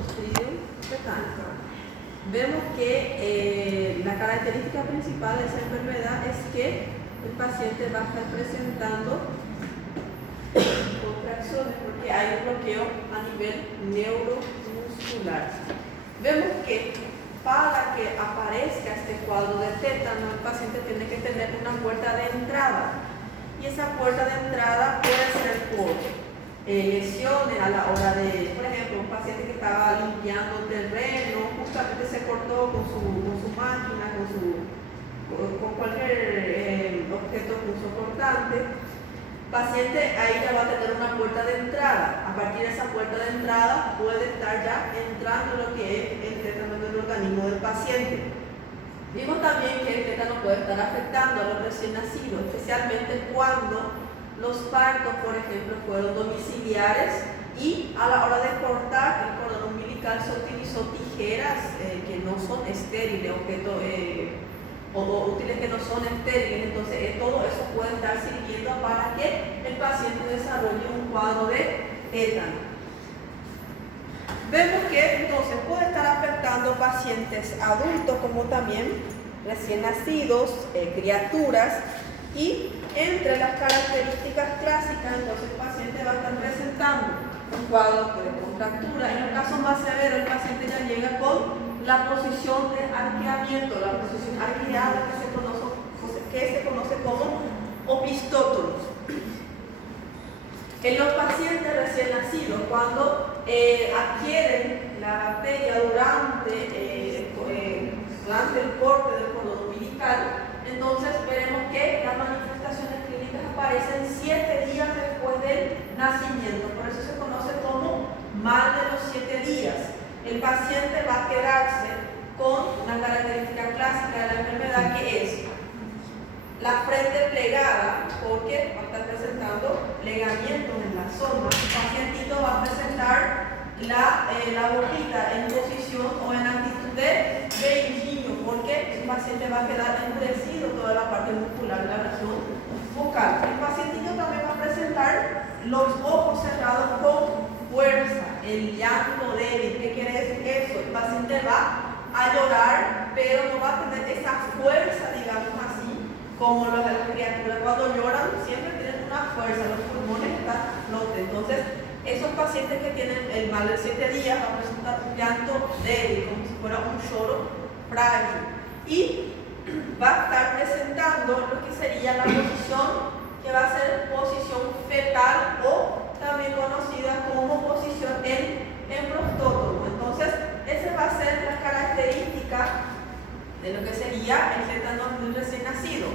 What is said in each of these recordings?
Clostridium tetanicae. Vemos que la característica principal de esa enfermedad es que el paciente va a estar presentando contracciones porque hay un bloqueo a nivel neuromuscular. Vemos que para que aparezca este cuadro de tétano, el paciente tiene que tener una puerta de entrada. Y esa puerta de entrada puede ser por lesiones a la hora de, por ejemplo, un paciente que estaba limpiando terreno, justamente se cortó con su máquina, con cualquier objeto punzocortante. Paciente ahí ya va a tener una puerta de entrada. A partir de esa puerta de entrada puede estar ya entrando lo que es el tétano en el organismo del paciente. Vimos también que el tétano puede estar afectando a los recién nacidos, especialmente cuando los partos, por ejemplo, fueron domiciliares y a la hora de cortar el cordón umbilical se utilizó tijeras que no son estériles, o útiles que no son estériles. Entonces todo eso puede estar sirviendo para que el paciente desarrolle un cuadro de tétano. Vemos que entonces puede estar afectando pacientes adultos como también recién nacidos, criaturas, y entre las características clásicas entonces el paciente va a estar presentando un cuadro de contractura. En el caso más severo el paciente ya llega con la posición de arqueamiento, la posición arqueada que se conoce como opistótolos. En los pacientes recién nacidos, cuando adquieren la bacteria durante el corte del cordón umbilical, entonces veremos que las manifestaciones clínicas aparecen 7 días después del nacimiento. Por eso se conoce como mal de los 7 días. El paciente va a quedarse con una característica clásica de la enfermedad, que es la frente plegada, porque va a estar presentando plegamientos en la zona. El pacientito va a presentar la boquita en posición o en actitud de niño, porque el paciente va a quedar endurecido toda la parte muscular de la región bucal. El pacientito también va a presentar los ojos cerrados con fuerza, el llanto débil. ¿Qué quiere decir eso? El paciente va a llorar, pero no va a tener esa fuerza, digamos así, como los de las criaturas. Cuando lloran siempre tienen una fuerza, los pulmones están a flote. Entonces esos pacientes que tienen el mal de 7 días van a presentar un llanto débil, como si fuera un lloro frágil, y va a estar presentando lo que sería la posición que va a ser posición fetal, o también conocida como posición en prostótomo. Entonces esa va a ser la característica de lo que sería el tétano del recién nacido.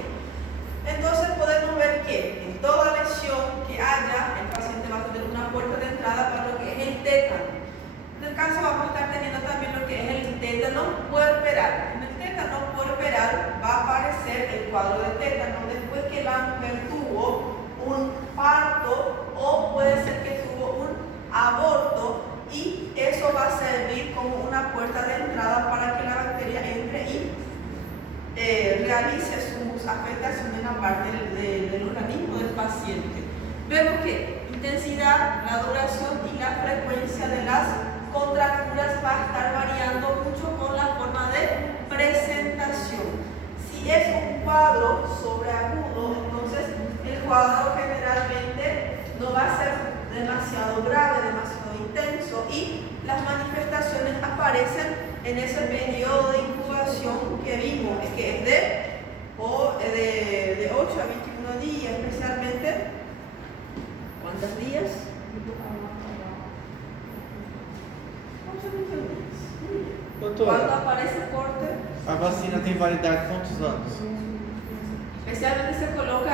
Entonces podemos ver que en toda lesión que haya, el paciente va a tener una puerta de entrada para lo que es el tétano. En el caso vamos a estar teniendo también lo que es el tétano puerperal. En el tétano puerperal va a aparecer el cuadro de tétano después que la mujer tuvo un parto, o puede ser que tuvo un aborto, y eso va a servir como una puerta de entrada para que la bacteria entre y realice sus afectaciones en la parte del organismo del paciente. Vemos que intensidad, la duración y la frecuencia de las contracturas va a estar variando mucho con la forma de presentación. Si es un cuadro sobreagudo, entonces el cuadro generalmente no va a ser demasiado grave, demasiado intenso, y las manifestaciones aparecen en ese periodo de incubación que vimos, que es de 8 a 21 días, especialmente. ¿Cuántos días? 8 a 21 días. Doutora, Quando aparece o corte, a vacina tem validade quantos anos? especialmente se coloca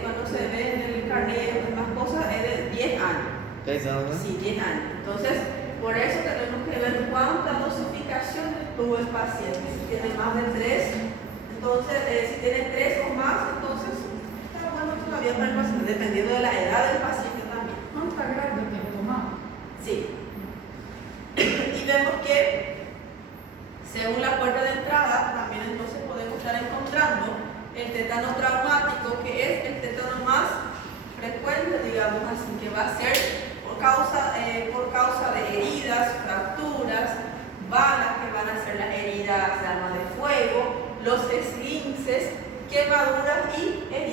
cuando se ve en el carnet y demás cosas, es de 10 años. 10 anos, né? Sí, 10 años. Entonces, por eso tenemos que ver cuánta dosificación tuvo el paciente. Si tiene más de 3, entonces, si tiene 3 o más, entonces está bueno todavía para el paciente, dependiendo de la edad del paciente también. ¿No está grande que tomar? Sí. Y vemos que, según la puerta de entrada, también entonces podemos estar encontrando el tétano traumático, que es el tétano más frecuente, digamos así, que va a ser por causa de heridas, fracturas,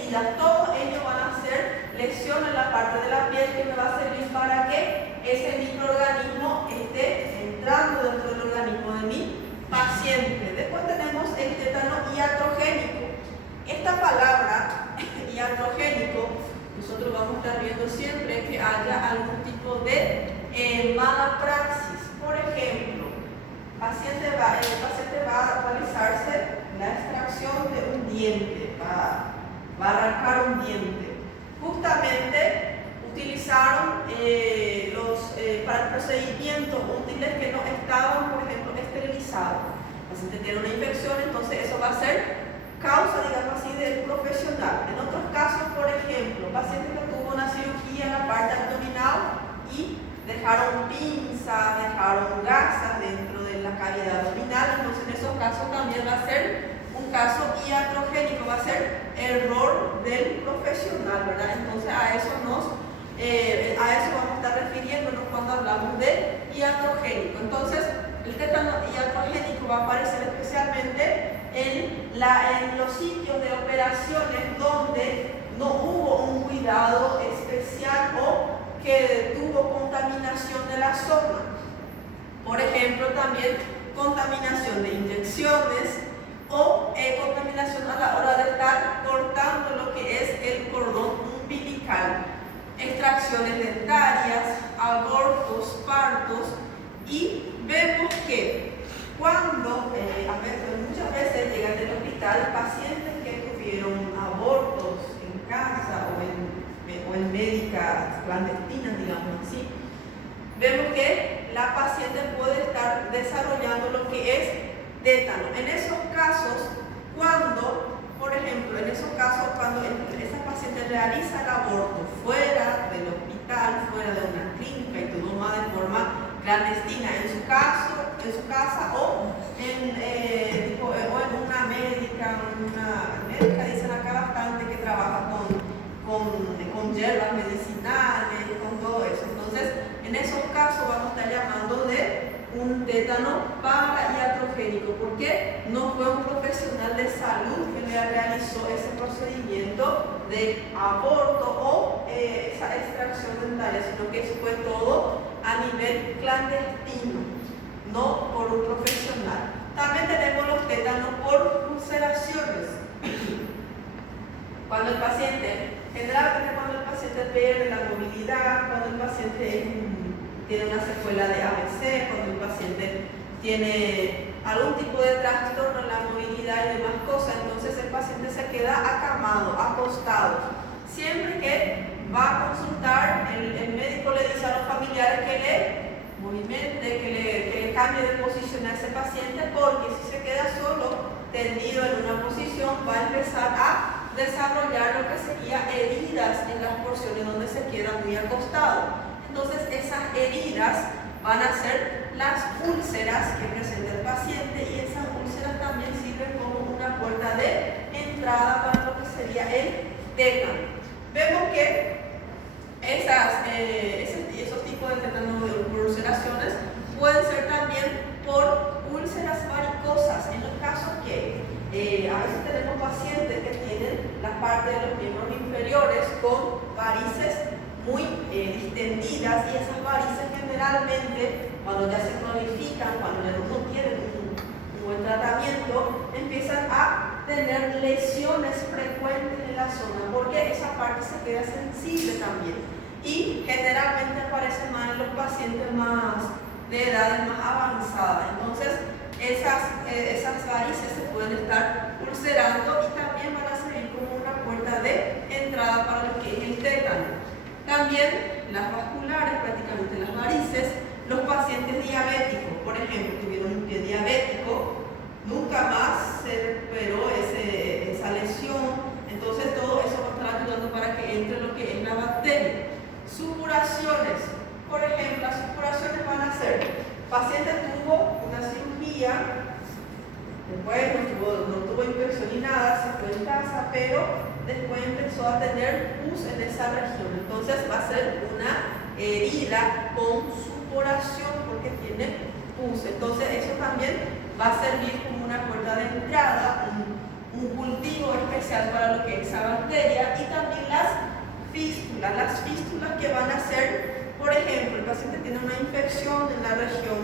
heridas, todo ello van a ser lesiones en la parte de la piel que me va a servir para que ese microorganismo esté entrando dentro del organismo de mi paciente. Después tenemos el tétano iatrogénico. Esta palabra, iatrogénico, nosotros vamos a estar viendo siempre que haya algún tipo de mala praxis. Por ejemplo, el paciente va a realizarse la extracción de un diente, va a arrancar un diente. Justamente utilizaron para el procedimiento útiles que no estaban, por ejemplo, esterilizados. El paciente tiene una infección, entonces eso va a ser causa, digamos así, del profesional. En otros casos, por ejemplo, paciente que tuvo una cirugía en la parte abdominal y dejaron pinzas, dejaron gasas dentro de la cavidad abdominal, entonces en esos casos también va a ser un caso iatrogénico, va a ser error del profesional, ¿verdad? Entonces a eso vamos a estar refiriéndonos cuando hablamos de iatrogénico. Entonces el tétano iatrogénico va a aparecer especialmente en los sitios de operaciones donde no hubo un cuidado especial o que tuvo contaminación de la zona. Por ejemplo, también contaminación de inyecciones o contaminación a la hora de estar cortando lo que es el cordón umbilical, extracciones dentarias, abortos, partos, y vemos que cuando muchas veces llegan del hospital pacientes que tuvieron abortos en casa o en médicas clandestinas, digamos así, vemos que la paciente puede estar desarrollando lo que es tétano. En esos casos, por ejemplo, cuando esa paciente realiza el aborto fuera del hospital, fuera de una clínica y todo más de forma clandestina, en su casa o en una médica, dicen acá bastante, que trabaja con hierbas medicinales, con todo eso. Entonces, en esos casos vamos a estar llamando de un tétano para-iatrogénico, porque no fue un profesional de salud que le realizó ese procedimiento de aborto o esa extracción dentaria, sino que eso fue todo a nivel clandestino, no por un profesional. También tenemos los tétanos por ulceraciones. Generalmente cuando el paciente pierde la movilidad, cuando el paciente tiene una secuela de ABC, cuando el paciente tiene algún tipo de trastorno en la movilidad y demás cosas, entonces el paciente se queda acamado, acostado. Siempre que va a consultar, el médico le dice a los familiares que le movimente, que le cambie de posición a ese paciente, porque si se queda solo, tendido en una posición, va a empezar a desarrollar lo que sería heridas en las porciones donde se queda muy acostado. Entonces esas heridas van a ser las úlceras que presenta el paciente, y esas úlceras también sirven como una puerta de entrada para lo que sería el tétano. Vemos que esos tipos de tétano por ulceraciones pueden ser también por úlceras varicosas, en los casos que a veces tenemos pacientes que tienen la parte de los miembros inferiores con varices muy distendidas, y esas varices generalmente, cuando ya se cronifican, cuando ya no tienen un buen tratamiento, empiezan a tener lesiones frecuentes en la zona, porque esa parte se queda sensible también, y generalmente aparece más en los pacientes de edades más avanzadas. Entonces esas varices se pueden estar ulcerando y también van a servir como una puerta de entrada para lo que es el tétano. También las vasculares, prácticamente las varices. Los pacientes diabéticos, por ejemplo, tuvieron un pie diabético, nunca más se recuperó esa lesión, entonces todo eso va a estar ayudando para que entre lo que es la bacteria. Supuraciones, por ejemplo, las supuraciones van a ser: el paciente tuvo una cirugía, después no tuvo infección ni nada, se fue en casa, pero después empezó a tener pus en esa región, entonces va a ser una herida con supuración porque tiene pus. Entonces eso también va a servir como una puerta de entrada, un cultivo especial para lo que es esa bacteria, y también las fístulas que van a ser, por ejemplo, el paciente tiene una infección en la región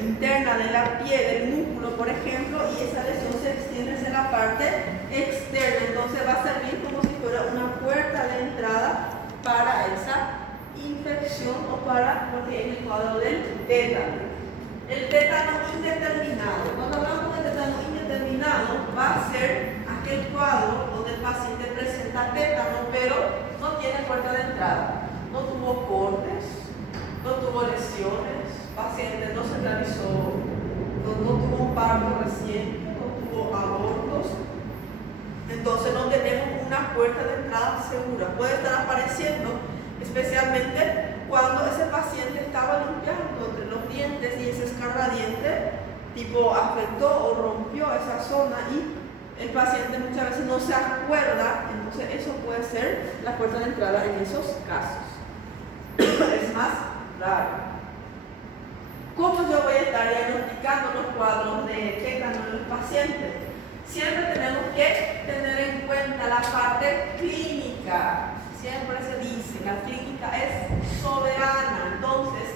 interna de la piel, del músculo, por ejemplo, y esa lesión se extiende hacia la parte externa, entonces va a servir como si fuera una puerta de entrada para esa infección o para lo que es el cuadro del tétano. El tétano indeterminado. Cuando hablamos de tétano indeterminado, va a ser aquel cuadro donde el paciente presenta tétano, pero no tiene puerta de entrada, no tuvo cortes, no tuvo lesiones, paciente no se realizó, no tuvo un parto reciente, no tuvo abortos. Entonces no tenemos una puerta de entrada segura. Puede estar apareciendo especialmente cuando ese paciente estaba limpiando entre los dientes y ese escarbadiente tipo afectó o rompió esa zona y el paciente muchas veces no se acuerda, entonces eso puede ser la puerta de entrada en esos casos. Es más raro. ¿Cómo yo voy a estar diagnosticando los cuadros de tétano en los pacientes? Siempre tenemos que tener en cuenta la parte clínica. Siempre se dice, la clínica es soberana. Entonces,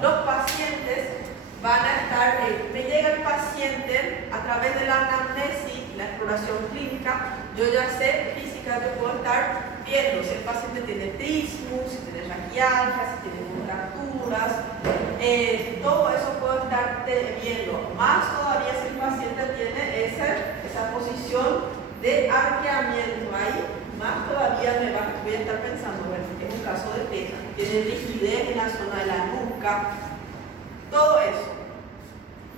los pacientes van a estar, me llega el paciente a través de la anamnesis, la exploración clínica, yo ya sé física, yo puedo estar viendo si el paciente tiene trismus, si tiene raquialgia, si tiene contracturas, todo eso puedo estar viendo. Más todavía si el paciente tiene esa posición de arqueamiento ahí, más todavía voy a estar pensando, bueno, es un caso de tétano, tiene rigidez en la zona de la nuca, todo eso.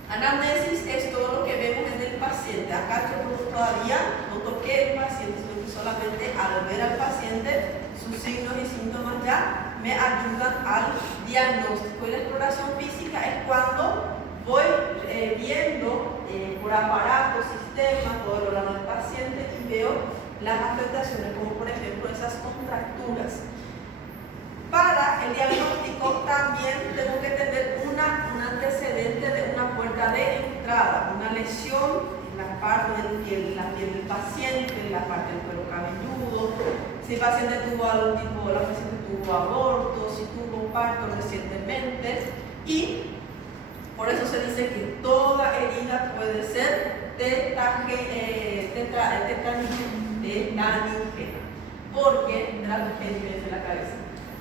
Anamnesis es todo lo que vemos en el paciente. Acá yo todavía no toqué el paciente, sino que solamente al ver al paciente, sus signos y síntomas ya me ayudan al diagnóstico. Y la exploración física es cuando voy viendo por aparatos, sistemas, todo el órgano del paciente y veo las afectaciones, como por ejemplo esas contracturas. Para el diagnóstico también tengo que tener un antecedente de una puerta de entrada, una lesión en la parte del piel, la piel del paciente, en la parte del cuero cabelludo, si el paciente tuvo algún tipo, la paciente tuvo aborto, si tuvo parto recientemente, y por eso se dice que toda herida puede ser tetanigena, porque de la cabeza.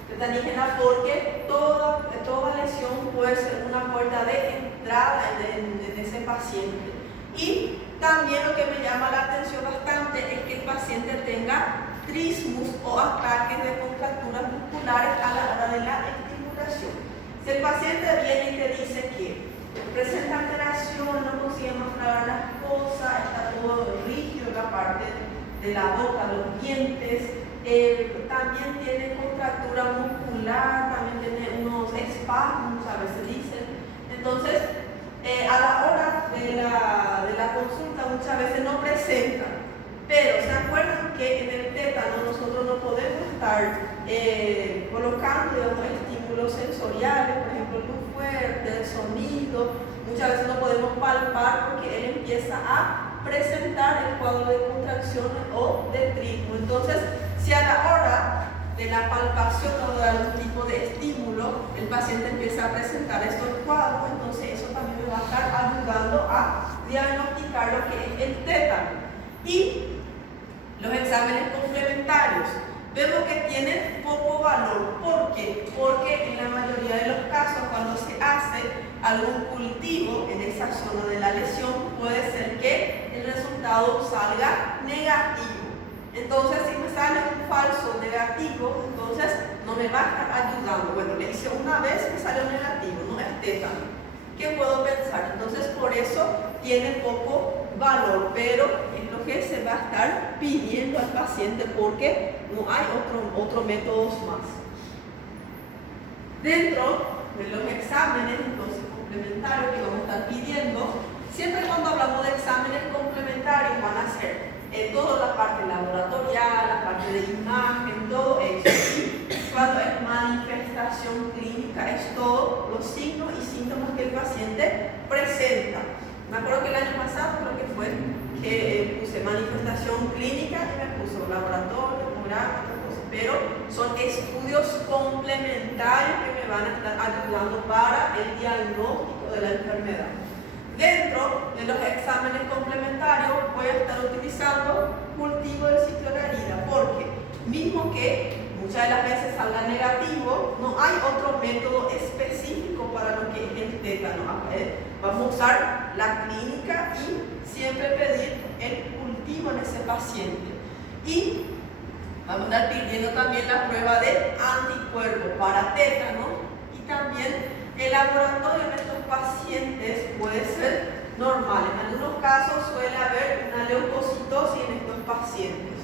Tetanigena porque toda lesión puede ser una puerta de entrada en ese paciente. Y también lo que me llama la atención bastante es que el paciente tenga trismus o ataques de contracturas musculares a la hora de la estimulación. Si el paciente viene y te dice que presenta alteración, no consigue más tragar las cosas, está todo rígido en la parte de la boca, los dientes, también tiene contractura muscular, también tiene unos espasmos, a veces dicen. Entonces, a la hora de la consulta muchas veces no presentan, pero se acuerdan que en el tétano nosotros no podemos estar colocando, digamos, estímulos sensoriales, por ejemplo, luz fuerte, sonido, muchas veces no podemos palpar porque él empieza a presentar el cuadro de contracciones o de trismo. Entonces, si a la hora de la palpación o de algún tipo de estímulo el paciente empieza a presentar estos cuadros, entonces eso también me va a estar ayudando a diagnosticar lo que es el tétano. Y los exámenes complementarios vemos que tienen poco valor. ¿Por qué? Porque en la mayoría de los casos, cuando se hace algún cultivo en esa zona de la lesión, puede ser que el resultado salga negativo. Entonces, si me sale un falso negativo, entonces no me va a estar ayudando. Bueno, le hice una vez, me salió negativo, no es tétano. ¿Qué puedo pensar? Entonces, por eso tiene poco valor, pero es lo que se va a estar pidiendo al paciente porque no hay otros métodos más. Dentro de los exámenes entonces complementarios que vamos a estar pidiendo, siempre cuando hablamos de exámenes complementarios van a ser toda la parte laboratorial, la parte de imagen, todo eso. Cuando es manifestación clínica, es todos los signos y síntomas que el paciente presenta. Me acuerdo que el año pasado creo que fue que puse manifestación clínica y me puso laboratorio, tomograma, otras cosas, pero son estudios complementarios que me van a estar ayudando para el diagnóstico de la enfermedad. Dentro de los exámenes complementarios voy a estar utilizando cultivo del sitio de la herida, porque mismo que muchas de las veces salga negativo, no hay otro método específico para lo que es el tétano. Vamos a usar la clínica y siempre pedir el cultivo en ese paciente. Y vamos a estar pidiendo también la prueba de anticuerpo para tétano, y también el laboratorio en estos pacientes puede ser normal. En algunos casos suele haber una leucocitosis en estos pacientes.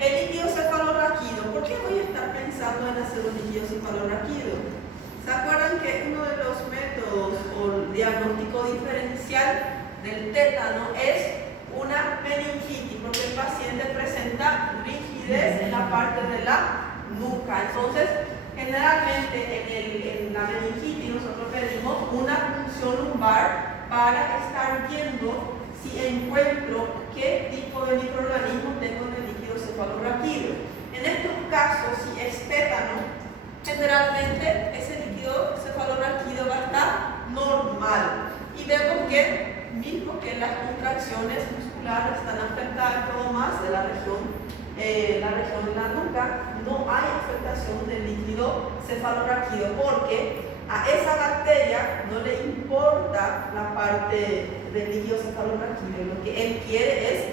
El líquido cefalorraquídeo. ¿Por qué voy a estar pensando en hacer un líquido cefalorraquídeo? ¿Se acuerdan que uno de los métodos o diagnóstico diferencial del tétano es una meningitis? Porque el paciente presenta rigidez en la parte de la nuca. Entonces, generalmente en la meningitis nosotros pedimos una punción lumbar para estar viendo si encuentro qué tipo de microorganismo tengo en el líquido cefalorraquídeo. En estos casos, si es tétano, generalmente ese líquido cefalorraquídeo va a estar normal. Y vemos que, mismo que las contracciones musculares están afectadas todo más de la región de la nuca, no hay afectación del líquido cefalorraquídeo, porque a esa bacteria no le importa la parte del líquido cefalorraquídeo. Lo que él quiere es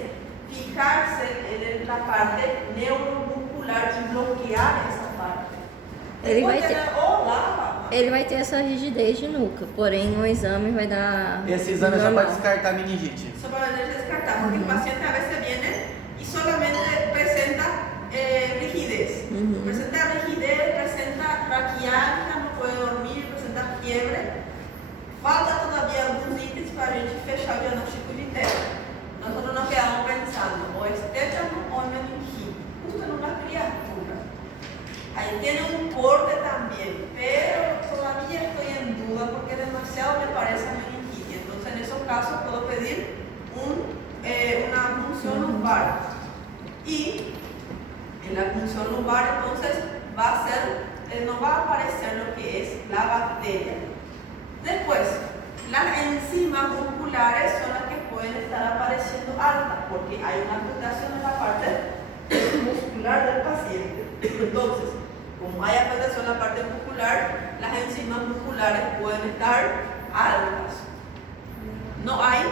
fijarse en la parte neuromuscular y bloquear esa parte. Ele vai ter essa rigidez de nuca, porém o exame vai dar. Esse exame é só normal. para descartar a meningite. Só para descartar, porque el paciente a veces viene y solamente presenta rigidez. Presenta rigidez, presenta raquialgia, no puede dormir, presenta fiebre. Falta todavía algunos ítems para a gente fechar o diagnóstico de tétano. Nosotros nos quedamos pensando, o es tétano o meningitis, justo en una criatura. Ahí tiene un corte también, pero todavía estoy en duda porque demasiado me parece meningitis. Entonces, en esos casos puedo pedir una punción lumbar. Y en la punción lumbar, entonces, no va a aparecer lo que es la bacteria. Después, las enzimas musculares son las que pueden estar apareciendo altas porque hay una afectación en la parte muscular del paciente. Entonces, como hay afectación en la parte muscular, las enzimas musculares pueden estar altas. No hay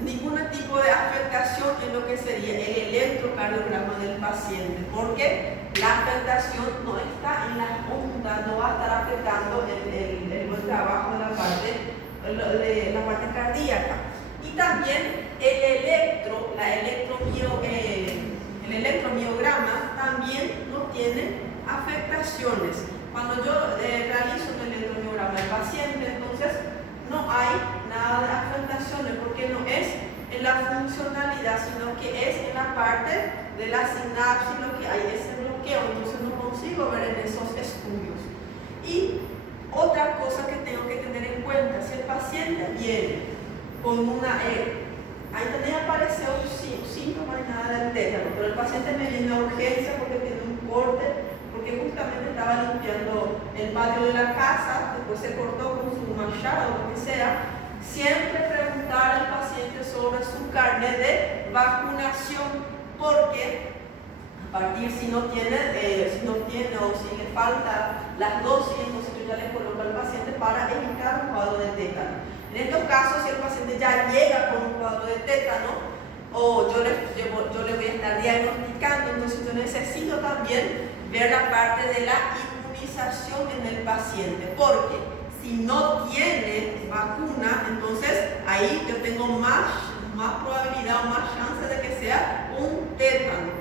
ningún tipo de afectación en lo que sería el electrocardiograma del paciente, porque la afectación no está en la onda, no va a estar afectando el trabajo de la parte cardíaca. Y también el electromiograma también no tiene afectaciones. Cuando yo realizo un electromiograma del paciente, entonces no hay nada de afectaciones, porque no es en la funcionalidad, sino que es en la parte de la sinapsis lo que hay ese bloqueo. Entonces no consigo ver en esos estudios. Y otra cosa que tengo que tener en cuenta, si el paciente viene con una ahí también aparece un síntoma ni nada del tétano, pero el paciente me viene a urgencia porque tiene un corte, porque justamente estaba limpiando el patio de la casa, después se cortó con su machado o lo que sea. Siempre preguntar al paciente sobre su carnet de vacunación, porque a partir si no tiene o si le falta las dosis, entonces yo ya le coloco al paciente para evitar un cuadro de tétano. En estos casos, si el paciente ya llega con un cuadro de tétano, o yo le voy a estar diagnosticando, entonces yo necesito también ver la parte de la inmunización en el paciente, porque si no tiene vacuna, entonces ahí yo tengo más probabilidad o más chance de que sea un tétano.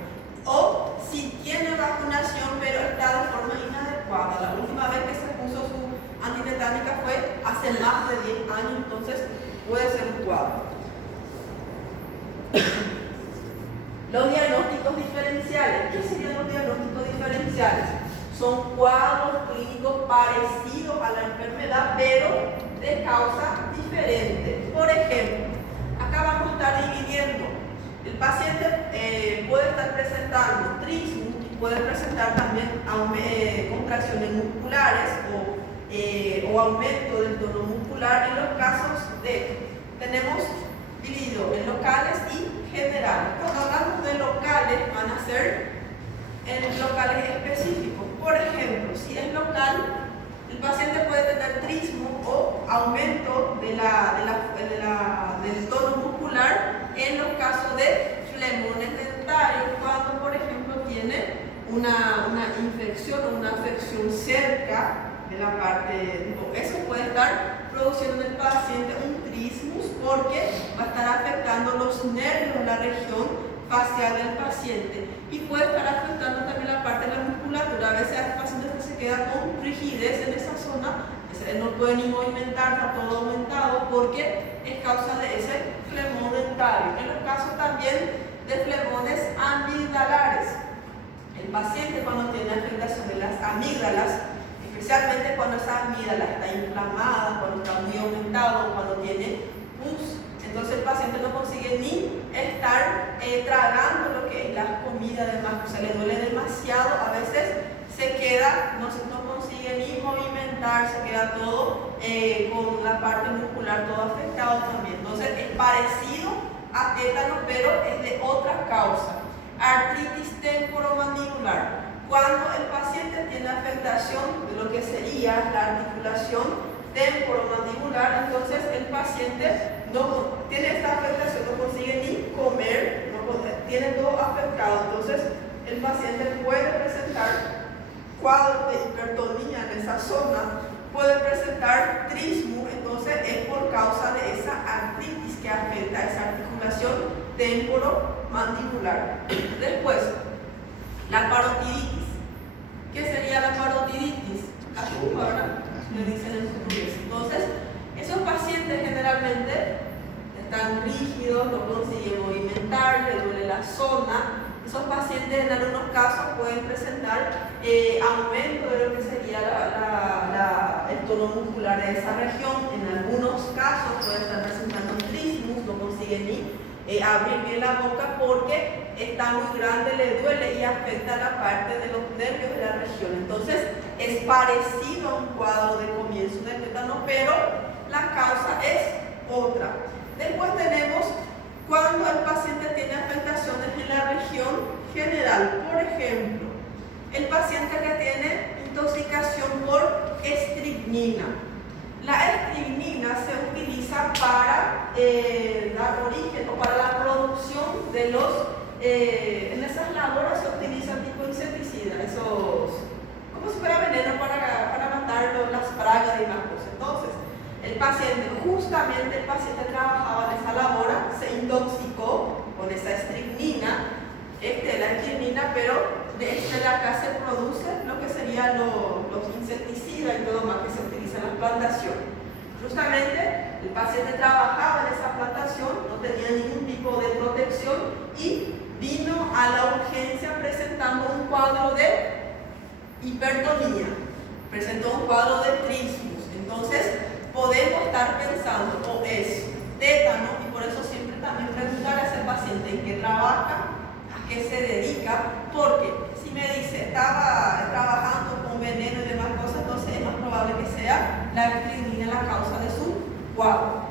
O si tiene vacunación pero está de forma inadecuada. La última vez que se puso su antitetánica fue hace más de 10 años, entonces puede ser un cuadro. Los diagnósticos diferenciales. ¿Qué serían los diagnósticos diferenciales? Son cuadros clínicos parecidos a la enfermedad, pero de causa diferente. Por ejemplo, acá vamos a estar dividiendo. El paciente puede estar presentando trismus y puede presentar también contracciones musculares o aumento del tono muscular en los casos de, tenemos dividido en locales y generales. Cuando hablamos de locales, van a ser en locales específicos. Por ejemplo, si es local, el paciente puede tener trismo o aumento del tono muscular en los casos de flemones dentarios, cuando por ejemplo tiene una infección o una afección cerca de la parte, eso puede estar produciendo en el paciente un trismus porque va a estar afectando los nervios de la región facial del paciente y puede estar afectando también la parte de la musculatura. A veces hay pacientes que se quedan con rigidez en esa zona, no puede ni movimentar, está todo aumentado porque es causa de ese flemón dentario. En los casos también de flemones amigdalares, el paciente cuando tiene afectación de las amígdalas, especialmente cuando esa amígdala está inflamada, cuando está muy aumentado, cuando tiene pus, entonces el paciente no consigue ni estar tragando lo que es la comida, además, o sea, le duele demasiado, a veces se queda, no consigue ni movimentar, se queda todo con la parte muscular todo afectado también. Entonces es parecido a tétano, pero es de otra causa. Artritis temporomandibular. Cuando el paciente tiene afectación de lo que sería la articulación temporomandibular, entonces el paciente no tiene esta afectación, no consigue ni comer, tiene todo afectado. Entonces el paciente puede presentar cuadros de hipertonía en esa zona, puede presentar trismo, entonces es por causa de esa artritis que afecta esa articulación temporomandibular. Después, la parotiditis. ¿Qué sería la parotiditis? La tumba, ¿verdad? Le dicen en portugués. Entonces, esos pacientes generalmente están rígidos, no consiguen movimentar, le duele la zona. Esos pacientes en algunos casos pueden presentar aumento de lo que sería el tono muscular de esa región. En algunos casos pueden estar presentando trismus, no consiguen ni abrir bien la boca porque está muy grande, le duele y afecta la parte de los nervios de la región. Entonces es parecido a un cuadro de comienzo de tétano, pero la causa es otra. Después tenemos cuando el paciente tiene afectaciones en la región general. Por ejemplo, el paciente que tiene intoxicación por estricnina. La estricnina se utiliza para dar origen o para la producción de los, en esas labores se utilizan tipo insecticida, esos, como si fuera veneno para matar las plagas y más cosas. Entonces, el paciente, justamente el paciente trabajaba en esa labor, se intoxicó con esa estricnina, la estricnina, pero de acá se produce lo que serían los insecticidas y todo más que se utiliza en la plantación. Justamente el paciente trabajaba en esa plantación, no tenía ningún tipo de protección y vino a la urgencia presentando un cuadro de hipertonía, presentó un cuadro de trismus. Entonces podemos estar pensando o es tétano, y por eso siempre también preguntar a ese paciente en qué trabaja, a qué se dedica, porque si me dice estaba trabajando con veneno y demás cosas, entonces es más probable que sea la estricnina la causa de su cuadro.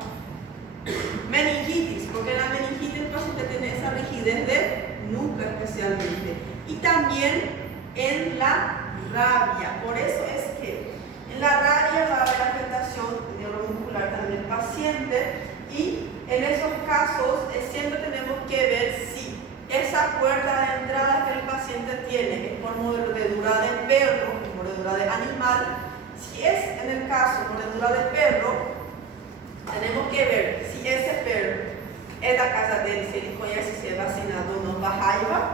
Meningitis, porque en la meningitis el paciente tiene esa rigidez de nuca especialmente, y también en la rabia. Por eso es que en la rabia va a haber afectación neuromuscular también del paciente, y en esos casos siempre tenemos que ver si esa puerta de entrada que el paciente tiene es por mordedura de perro o mordedura de animal. Si es en el caso mordedura de perro, tenemos que ver si ese perro es la casa de él, si él conhece si es vacinado o no da raiva,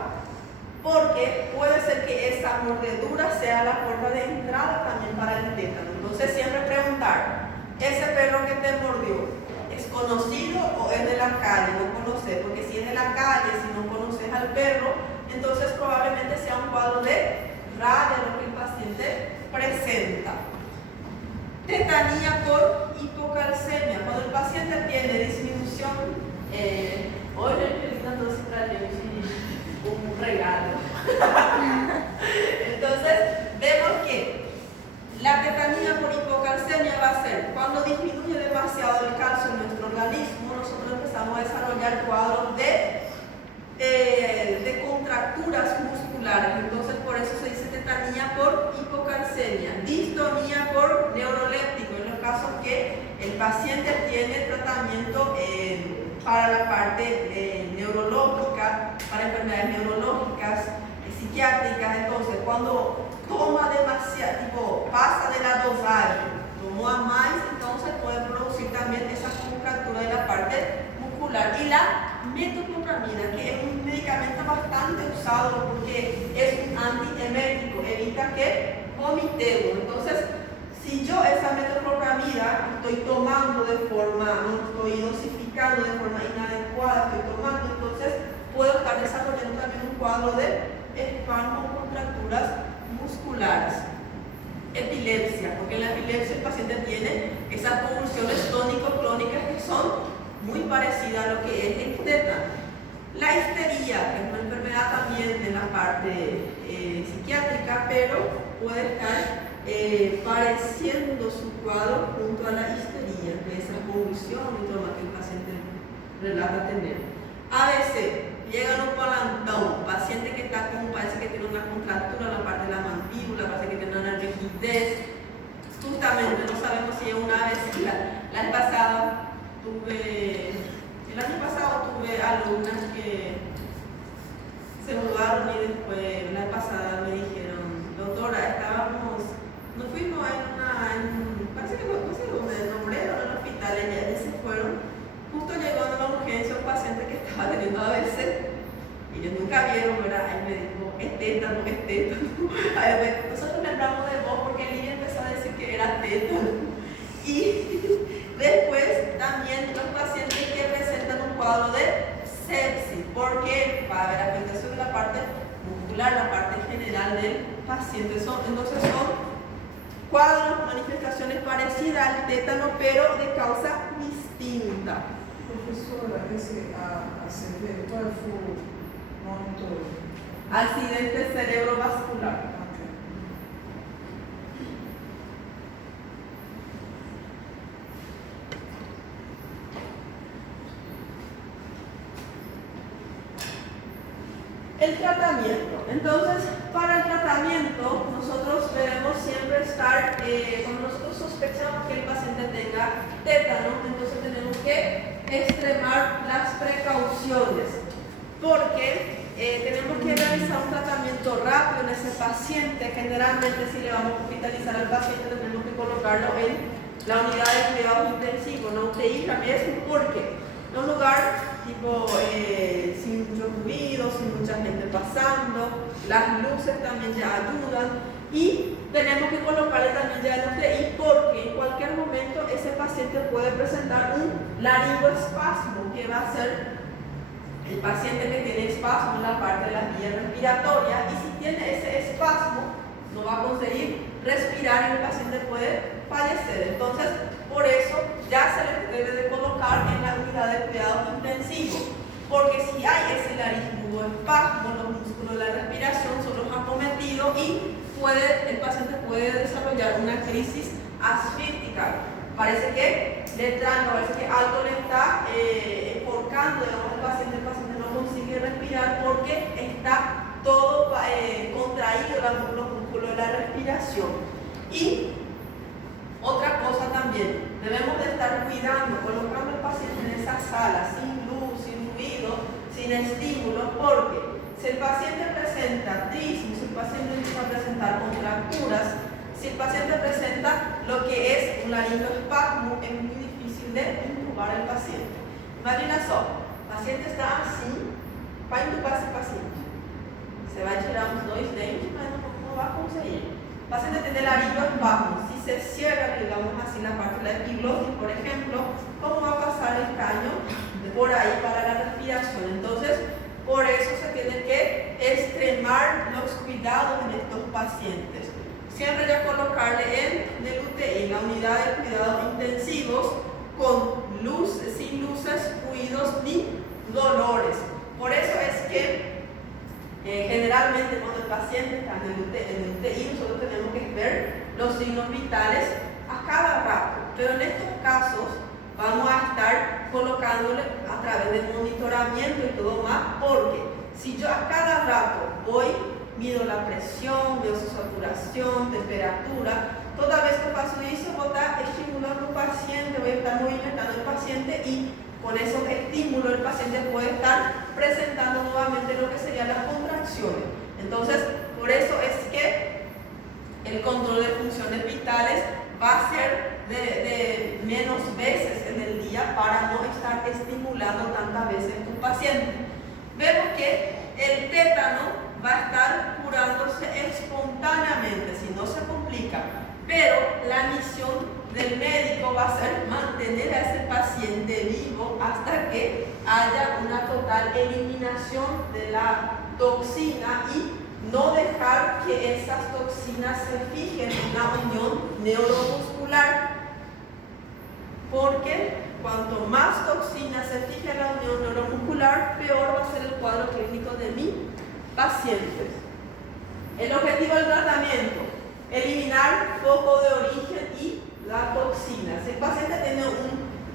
porque puede ser que esa mordedura sea la puerta de entrada también para el tétano. Entonces siempre preguntar, ¿ese perro que te mordió es conocido o es de la calle? No conocer, porque si es de la calle, si no conoces al perro, entonces probablemente sea un cuadro de rabia lo que el paciente presenta. Tetanía por hipocalcemia, cuando el paciente tiene disminución, hoy no se trae un regalo. Entonces, vemos que la tetanía por hipocalcemia va a ser cuando disminuye demasiado el calcio en nuestro organismo, nosotros empezamos a desarrollar cuadros de contracturas musculares. Entonces, por eso se dice tetanía por hipocalcemia, distonía por neuroléptico, en los casos que el paciente tiene tratamiento para la parte neurológica, para enfermedades neurológicas, psiquiátricas. Entonces, cuando toma demasiado, pasa de la dosaje, tomó a más, entonces puede producir también esa contractura de la parte muscular. Y la metoclopramida, que es un medicamento bastante usado porque es un antiemético, evita que vomitemos. Entonces, si yo esa metoclopramida estoy tomando de forma, no estoy dosificando de forma inadecuada, estoy tomando, entonces puedo estar desarrollando también un cuadro de espasmos o contracturas musculares. Epilepsia, porque en la epilepsia el paciente tiene esas convulsiones tónico-clónicas que son muy parecidas a lo que es el tétano. La histeria, que es una enfermedad también de la parte psiquiátrica, pero puede estar pareciendo su cuadro junto a la histeria, de esa convulsión y todo lo que el paciente relata tener. ABC, llega a un plantón, paciente que está con, parece que tiene una contractura en la parte de la mandíbula, parece que tiene una rigidez, justamente no sabemos si es una ABC. El año pasado tuve alumnas que se mudaron y después, la pasada me dijeron, doctora, nos fuimos parece que no sé dónde, en Obrero, en el hospital, ellas se fueron. Justo llegó a la urgencia un paciente que estaba teniendo ABC y ellos nunca vieron, ¿verdad? Ahí me dijo, es tétano. Nosotros lembramos de vos porque el niño empezó a decir que era tétano. Y después también los pacientes que presentan un cuadro de sepsis, porque para ver la afectación de la parte muscular, la parte general del paciente. Entonces son cuadros, manifestaciones parecidas al tétano, pero de causa distinta. Professora, esse ACV, qual foi o nome todo? Accidente cerebrovascular. Ok. El tratamiento. Entonces, para el tratamiento, nosotros debemos siempre estar, cuando nosotros sospechamos que el paciente tenga tétano, entonces tenemos que extremar las precauciones, porque tenemos que realizar un tratamiento rápido en ese paciente. Generalmente, si le vamos a hospitalizar al paciente, tenemos que colocarlo en la unidad de cuidados intensivos, no UTI, también es porque en un lugar tipo sin mucho ruido, sin mucha gente pasando, las luces también ya ayudan y tenemos que colocarle también ya el UTI porque en cualquier momento ese paciente puede presentar un laringoespasmo, que va a ser el paciente que tiene espasmo en la parte de las vías respiratorias, y si tiene ese espasmo no va a conseguir respirar y el paciente puede fallecer. Entonces, por eso ya se le debe de colocar en la unidad de cuidados intensivos, porque si hay ese laringoespasmo, los músculos de la respiración son los acometidos y el paciente puede desarrollar una crisis asfíctica. Parece que parece que algo le está enforcando, digamos, el paciente no consigue respirar porque está todo contraído los músculos de la respiración. Y otra cosa también, debemos de estar cuidando, colocando al paciente en esa sala sin luz, sin ruido, sin estímulos, porque si el paciente presenta trismus, si el paciente empieza a presentar contracturas, si el paciente presenta lo que es un laringoespasmo, es muy difícil de intubar al paciente. Imagina só, o paciente está assim, para intubar esse paciente. Você vai tirar uns 2 dentes, mas não vai conseguir. El paciente tiene laringoespasmo. Si se cierra, digamos así, la parte de la epiglotis, por ejemplo, ¿cómo va a pasar el caño por ahí para la respiración? Entonces, por eso se tiene que extremar los cuidados en estos pacientes. siempre ya colocarle en el UTI, en la unidad de cuidados intensivos, con luz, sin luces, ruidos ni dolores. Por eso es que generalmente cuando el paciente está en el UTI, nosotros tenemos que ver los signos vitales a cada rato, pero en estos casos vamos a estar colocándole a través del monitoramiento y todo más, porque si yo a cada rato voy, mido la presión, veo su saturación, temperatura, toda vez que paso eso, voy a estar estimulando al paciente, voy a estar movimentando al paciente y con esos estímulos el paciente puede estar presentando nuevamente lo que serían las contracciones. Entonces, por eso es que el control de funciones vitales va a ser de menos veces en el día para no estar estimulando tantas veces a tu paciente. Vemos que el tétano va a estar curándose espontáneamente, si no se complica, pero la misión del médico va a ser mantener a ese paciente vivo hasta que haya una total eliminación de la toxina y no dejar que esas toxinas se fijen en la unión neuromuscular, porque cuanto más toxina se fije en la unión neuromuscular, peor va a ser el cuadro clínico de mi paciente. El objetivo del tratamiento: eliminar foco de origen y la toxina. Si el paciente tiene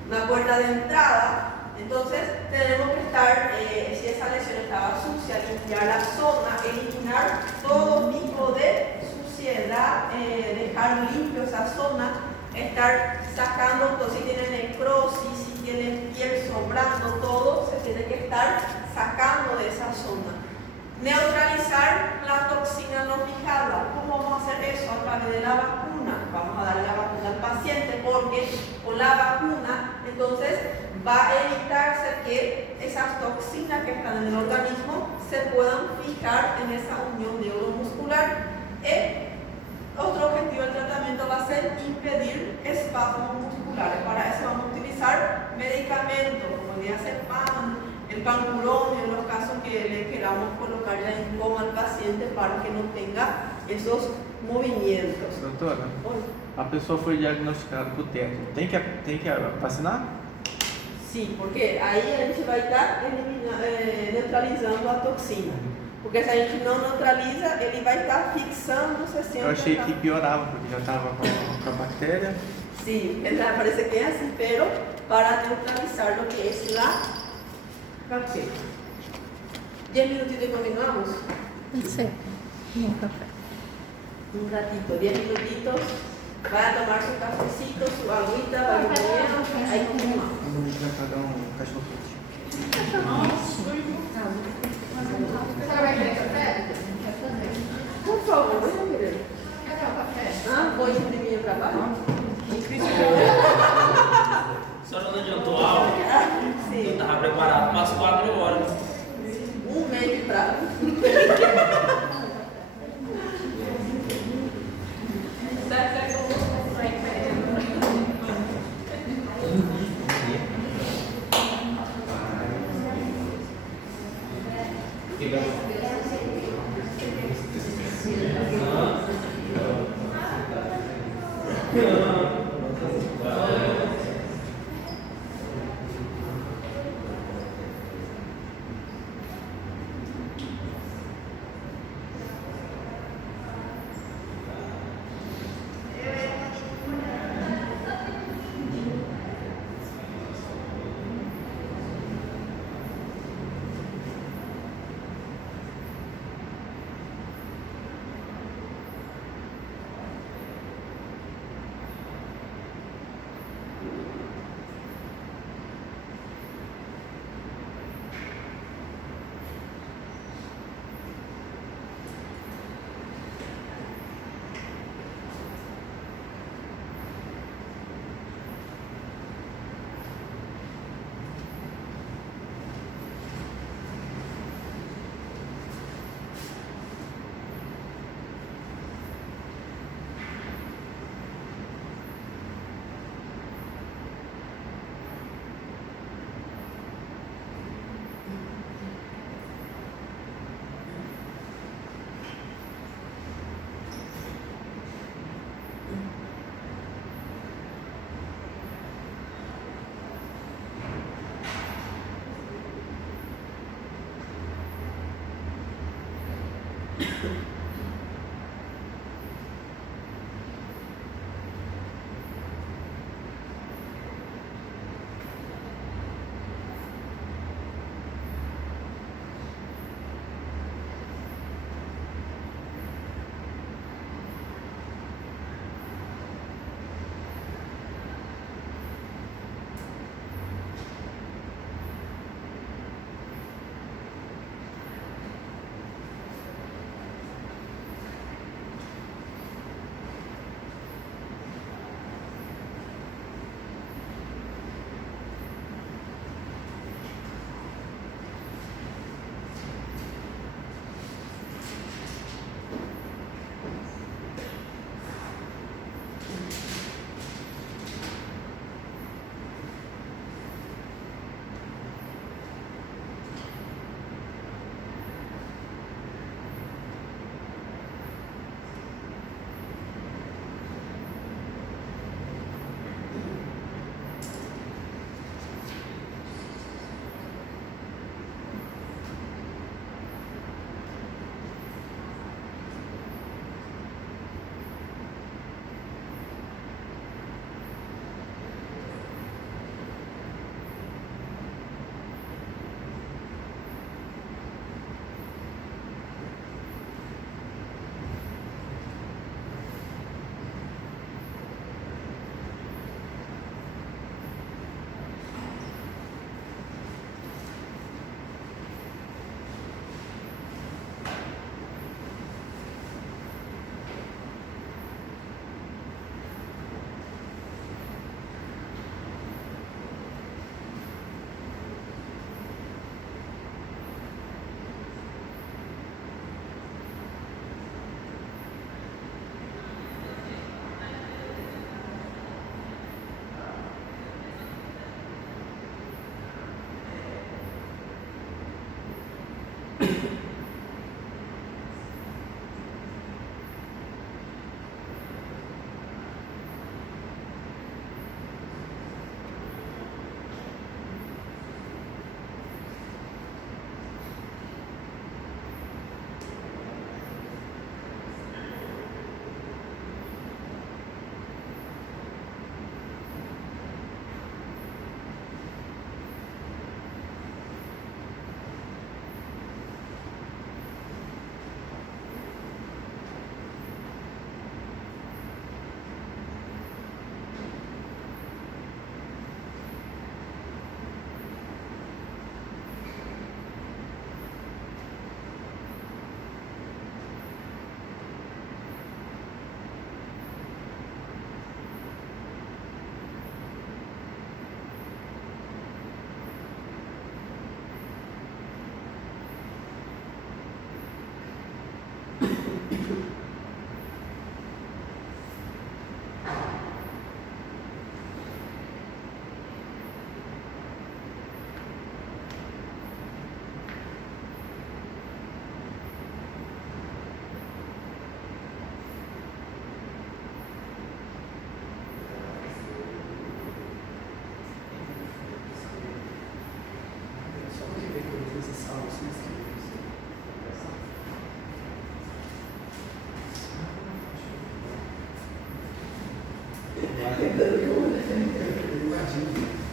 una puerta de entrada, entonces tenemos que estar, si esa lesión estaba sucia, limpiar la zona, eliminar todo tipo de suciedad, dejar limpio esa zona, estar sacando todo, si tiene necrosis, si tiene piel sobrando, todo se tiene que estar sacando de esa zona. Neutralizar la toxina no fijada. ¿Cómo vamos a hacer eso? A través de la vacuna. Vamos a darle la vacuna al paciente porque con la vacuna entonces va a evitarse que esas toxinas que están en el organismo se puedan fijar en esa unión neuromuscular. Otro objetivo del tratamiento va a ser impedir espasmos musculares. Para eso vamos a utilizar medicamentos como el diazepam, el pancuronio, en los casos que le queramos colocar ya en coma al paciente para que no tenga esos movimientos. Doutora, Oi. a pessoa foi diagnosticada com tétano. Tem que vacinar? Sí, porque ahí a gente vai estar neutralizando a toxina. Porque se a gente não neutraliza, ele vai estar fixando-se sempre. Eu achei que piorava, porque já estava com a bactéria. Sí, parece que es así, pero para neutralizar lo que es la bacteria. 10 minutitos y continuamos. Sí, un café. Un ratito, 10 minutitos. Vai a tomar su cafecito, su agüita, vai al banheiro, aí continuamos. Vamos preparar cachorro quente. Por favor, vamos ver. Vou imprimir para baixo? A senhora não adiantou a aula? Sim. Eu estava preparado para as 4 horas. Meio de prato.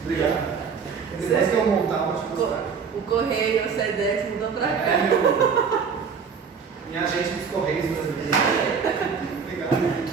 Obrigado. Depois que eu montar, eu vou te mostrar. O correio, o Sedex mudou pra cá. É, minha agente dos Correios brasileiros. Obrigado.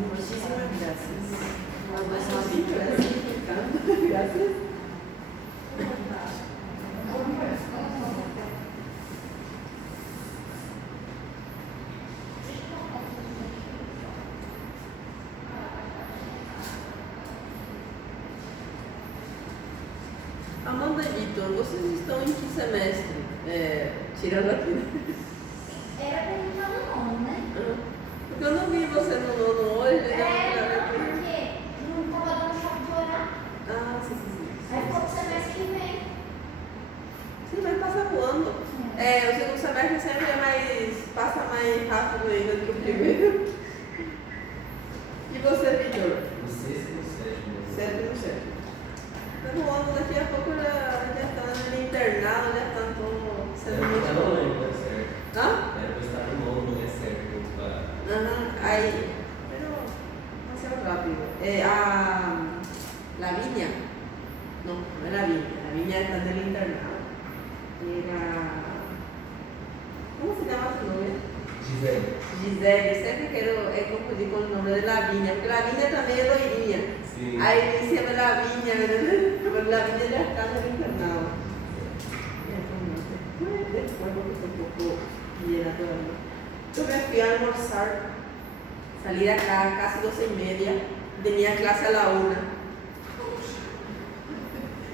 Muchísimas gracias. Gracias. Amanda e Vitor, vocês estão em que semestre? Tirando aqui. Era pra gente estar no nono, né? Porque eu não vi você no nono hoje. Porque não tava dando choque de horário. Ah, sim, sim, sim. Aí ficou pro semestre que vem. Sim, vai passar voando. O segundo semestre sempre passa mais rápido ainda do que o primeiro. E você, Vitor? No sexto e no sétimo. Sétimo, sétimo. Tá voando, daqui a pouco já tá no internado, já tá sendo muito Era bom. no nono, não é certo. Hã? Era pra estar no nono, não é certo. Muito barato. Aí, pero passou rápido. A Lavínia, não é Lavínia, Lavínia está no internado. Era, como se chama su nome? Gisele. Gisele, eu sempre quero confundir com o nome de Lavínia, porque Lavínia também é loirinha. Sim. Aí me chama Lavínia, mas Lavínia já está no internado. Después porque estoy un poco llena todavía. Yo me fui a almorzar, salí de acá casi 12:30, tenía clase a la 1.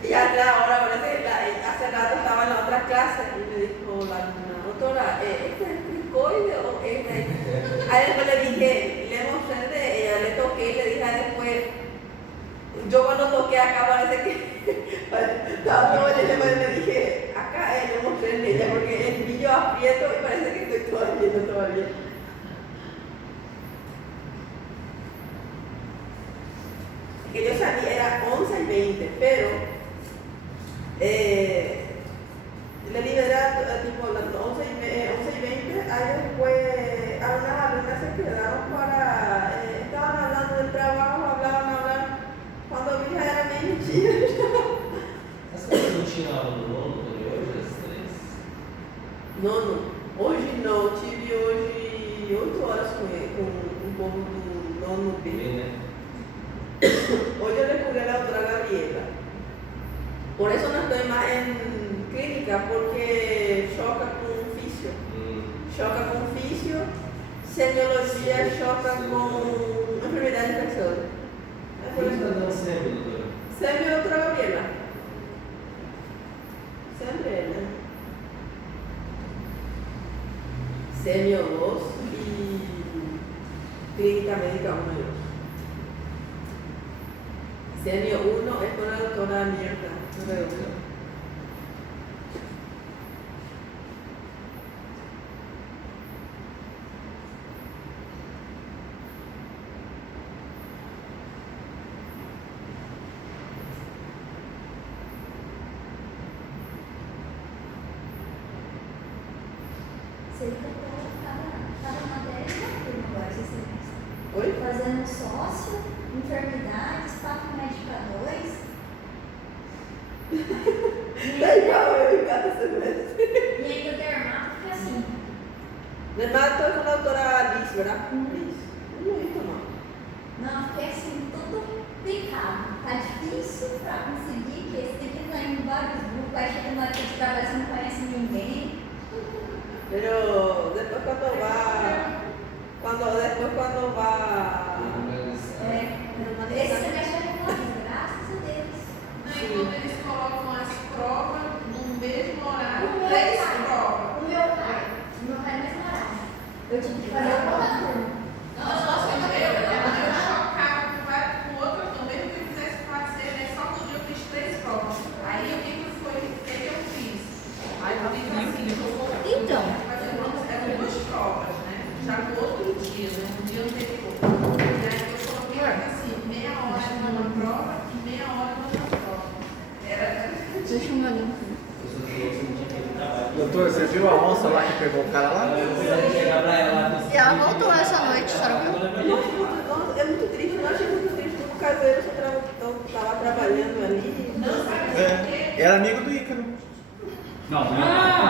Y a la hora, parece que hace rato estaba en la otra clase y me dijo la doctora, ¿este es el cricoide o este? Ahí después le dije, le mostré de ella, le toqué y le dije después, yo cuando toqué acá parece que estaba todo el le dije, acá le mostré en ella porque el brillo aprieto y parece que estoy todavía. Que yo salí, era 11:20, pero le liberé tipo a las 11:20, ahí después algunas alumnas se quedaron estaban hablando del trabajo, hablaban, cuando vi ya era meio dia. As coisas não tinham aula no nono, foi hoje, às 3? Nono, hoje não, tive hoje 8 horas com um povo do nono B. Bem, né? Hoy yo descubrí a la doctora Gabriela. Por eso no estoy más en clínica, porque choca con un fisio. Choca con fisio, semiologia choca con enfermedade infecciosa. Por isso está dando sempre, doutora. Sempre a doutora Gabriela. Sempre ela. Semio 2 y clínica médica 1 y 2. Semio 1 es con la doctora Mirta. Você cantou cada matéria de uma turma agora, esse semestre. Oi? Fazendo sócio, enfermidades, papo médica 2. Tá igual eu em cada semestre. E ainda dermato fica assim. Lembrado, estou com a doutora Alice, verdade? Isso. Muito mal. Não, fiquei assim, tudo picado. Tá difícil pra conseguir, porque você tem que entrar em vários grupos, aí chega na hora de trabalho, você não conhece ninguém. Pero después cuando va, Esse semestre é regulariza, graças a Deus. E quando eles colocam as provas no mesmo horário, O meu 3 pai, provas. o meu pai é mesmo horário. Eu tive que fazer outra turma. Nossa, eu chocava com outra turma, mesmo que eu quisesse fazer, né? Só no dia eu fiz 3 provas. Aí o que eu fiz? Aí eu fiz assim, Então. eram 2 provas, né? Já no outro dia, né? No dia anterior. E aí eu coloquei assim, meia hora numa prova e meia hora noutra prova. Era. Deixa eu olhar. Você falou que não tinha feito trabalho. Doutor, você viu a onça lá que pegou o cara lá? Eu fui chegar pra ela. E ela voltou essa noite, a senhora viu? Nossa, é muito triste, eu achei muito triste, porque o caseiro estava trabalhando ali. É, era amigo do Ícaro. Não, não.